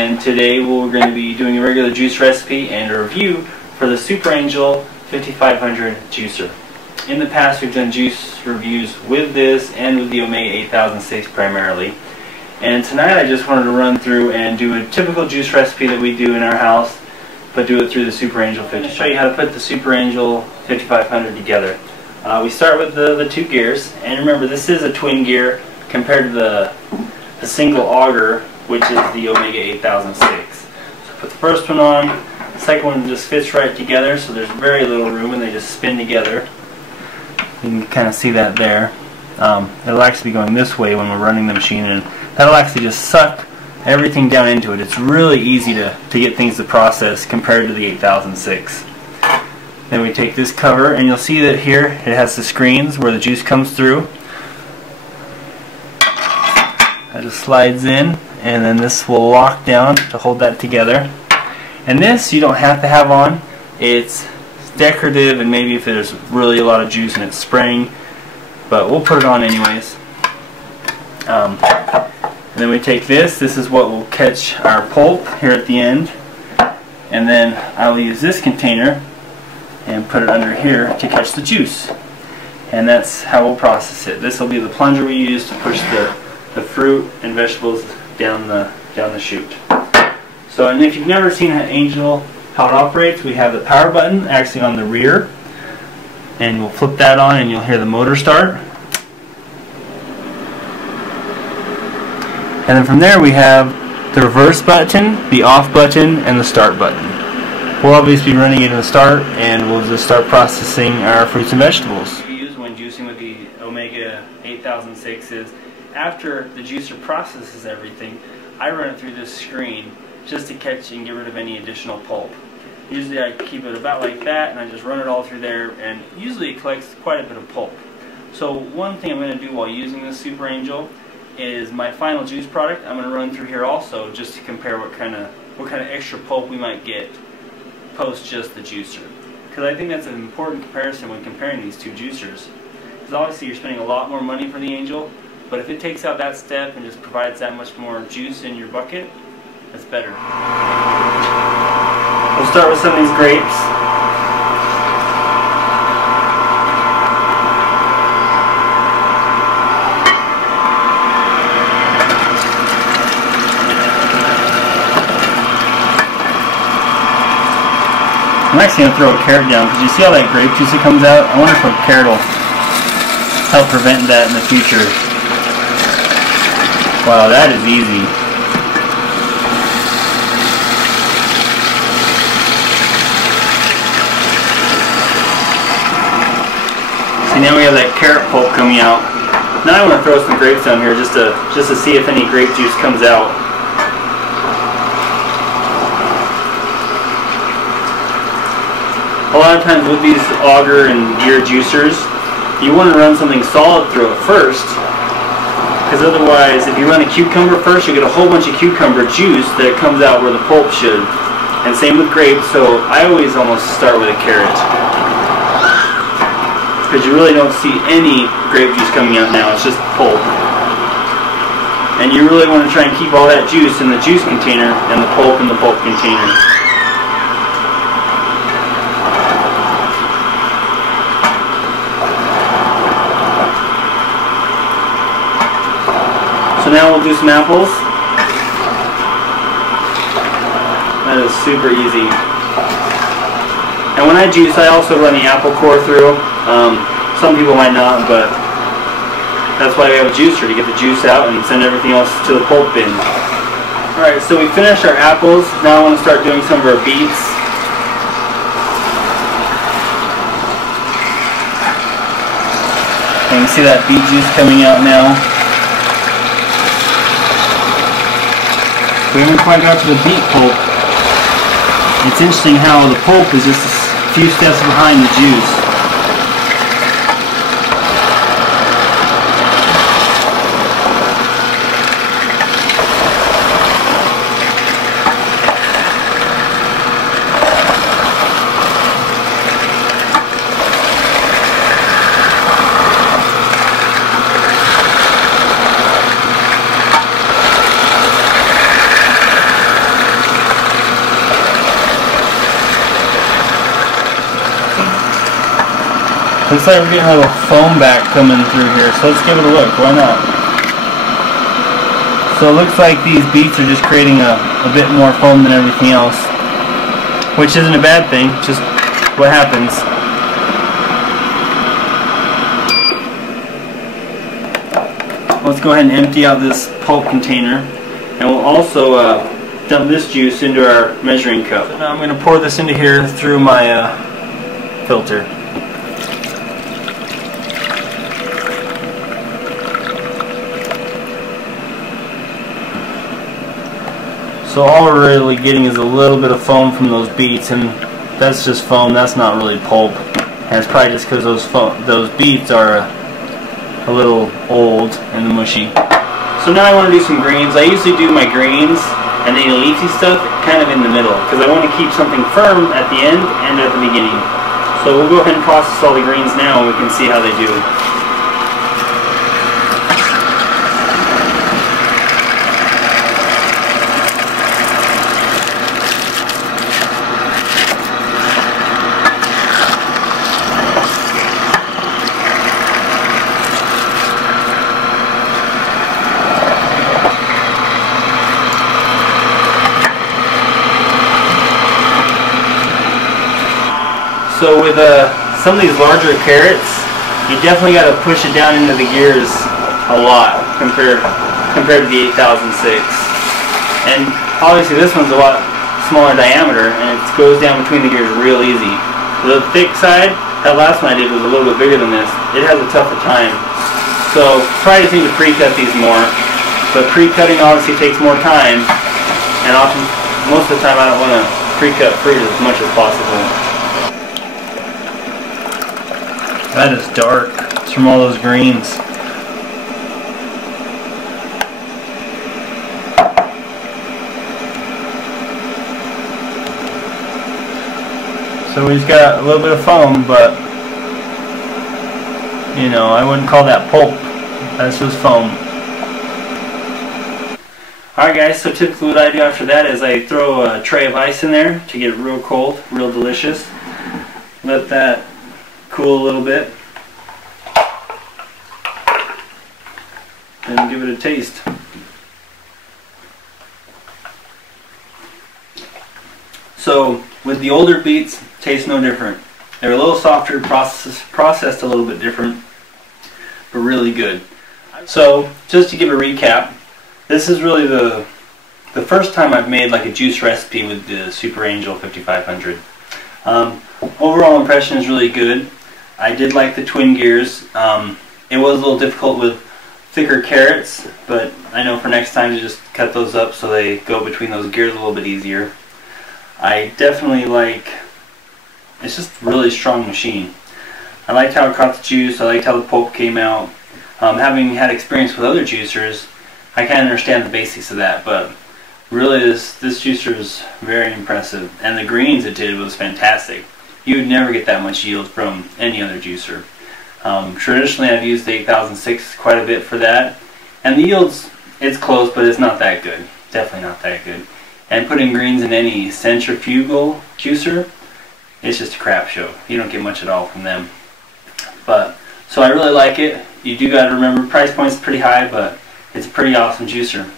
and today we're going to be doing a regular juice recipe and a review for the Super Angel 5500 juicer. In the past we've done juice reviews with this and with the Omega 8006 primarily, and tonight I just wanted to run through and do a typical juice recipe that we do in our house, but do it through the Super Angel 5500. I'm going to show you how to put the Super Angel 5500 together. We start with the two gears, and remember this is a twin gear compared to the single auger, which is the Omega 8006. So put the first one on, the second one just fits right together, so there's very little room and they just spin together. You can kind of see that there. It'll actually be going this way when we're running the machine, and that'll actually just suck everything down into it. It's really easy to get things to process compared to the 8006. Then we take this cover, and you'll see that here it has the screens where the juice comes through. That just slides in, and then this will lock down to hold that together. And this you don't have to have on. It's decorative, and maybe if there's really a lot of juice and it's spraying, but we'll put it on anyways. And then we take this is what will catch our pulp here at the end, and then I will use this container and put it under here to catch the juice, and that's how we'll process it. This will be the plunger we use to push the fruit and vegetables down the chute. So, and if you've never seen an Angel how it operates, we have the power button actually on the rear, and we'll flip that on and you'll hear the motor start. And then from there we have the reverse button, the off button, and the start button. We'll obviously be running it in the start, and we'll just start processing our fruits and vegetables. What we use when juicing with the Omega 8006 is, after the juicer processes everything, I run it through this screen just to catch and get rid of any additional pulp. Usually I keep it about like that, and I just run it all through there, and usually it collects quite a bit of pulp. So one thing I'm going to do while using this Super Angel is my final juice product I'm going to run through here also, just to compare what kind of extra pulp we might get post just the juicer, because I think that's an important comparison when comparing these two juicers. Because obviously you're spending a lot more money for the Angel, but if it takes out that step and just provides that much more juice in your bucket, that's better. We'll start with some of these grapes. I'm actually going to throw a carrot down, because you see all that grape juice that comes out? I wonder if a carrot will help prevent that in the future. Wow, that is easy. See, now we have that carrot pulp coming out. Now I want to throw some grapes down here just to see if any grape juice comes out. A lot of times with these auger and gear juicers, you want to run something solid through it first, because otherwise if you run a cucumber first, you get a whole bunch of cucumber juice that comes out where the pulp should. And same with grapes, so I always almost start with a carrot, because you really don't see any grape juice coming out now, it's just pulp. And you really want to try and keep all that juice in the juice container and the pulp in the pulp container. So now we'll do some apples. That is super easy. And when I juice, I also run the apple core through. Some people might not, but that's why we have a juicer, to get the juice out and send everything else to the pulp bin. Alright, so we finished our apples. Now I want to start doing some of our beets. And you can see that beet juice coming out now. We haven't quite got to the beet pulp. It's interesting how the pulp is just a few steps behind the juice. Looks like we're getting a little foam back coming through here, so let's give it a look. Why not? So it looks like these beets are just creating a bit more foam than everything else, which isn't a bad thing, just what happens. Let's go ahead and empty out this pulp container, and we'll also dump this juice into our measuring cup. So now I'm going to pour this into here through my filter. So all we're really getting is a little bit of foam from those beets, and that's just foam, that's not really pulp. And it's probably just because those beets are a little old and mushy. So now I want to do some greens. I usually do my greens and the leafy stuff kind of in the middle, because I want to keep something firm at the end and at the beginning. So we'll go ahead and process all the greens now and we can see how they do. So with some of these larger carrots, you definitely got to push it down into the gears a lot compared to the 8006. And obviously this one's a lot smaller diameter, and it goes down between the gears real easy. The thick side, that last one I did was a little bit bigger than this. It has a tougher time. So probably just need to pre-cut these more. But pre-cutting obviously takes more time, and often, most of the time I don't want to pre-cut fruit as much as possible. That is dark. It's from all those greens. So we've got a little bit of foam, but you know, I wouldn't call that pulp. That's just foam. Alright guys, so typically what I do after that is I throw a tray of ice in there to get it real cold, real delicious. Let that cool a little bit, and give it a taste. So with the older beets, tastes no different. They're a little softer, processed a little bit different, but really good. So just to give a recap, this is really the first time I've made like a juice recipe with the Super Angel 5500. Overall impression is really good. I did like the twin gears. It was a little difficult with thicker carrots, but I know for next time to just cut those up so they go between those gears a little bit easier. I definitely like, it's just a really strong machine. I liked how it caught the juice, I liked how the pulp came out. Having had experience with other juicers, I kind of understand the basics of that, but really this juicer is very impressive, and the greens it did was fantastic. You would never get that much yield from any other juicer. Traditionally I've used the 8006 quite a bit for that, and the yields, it's close, but it's not that good. Definitely not that good. And putting greens in any centrifugal juicer, it's just a crap show. You don't get much at all from them. But so I really like it. You do got to remember price point's pretty high, but it's a pretty awesome juicer.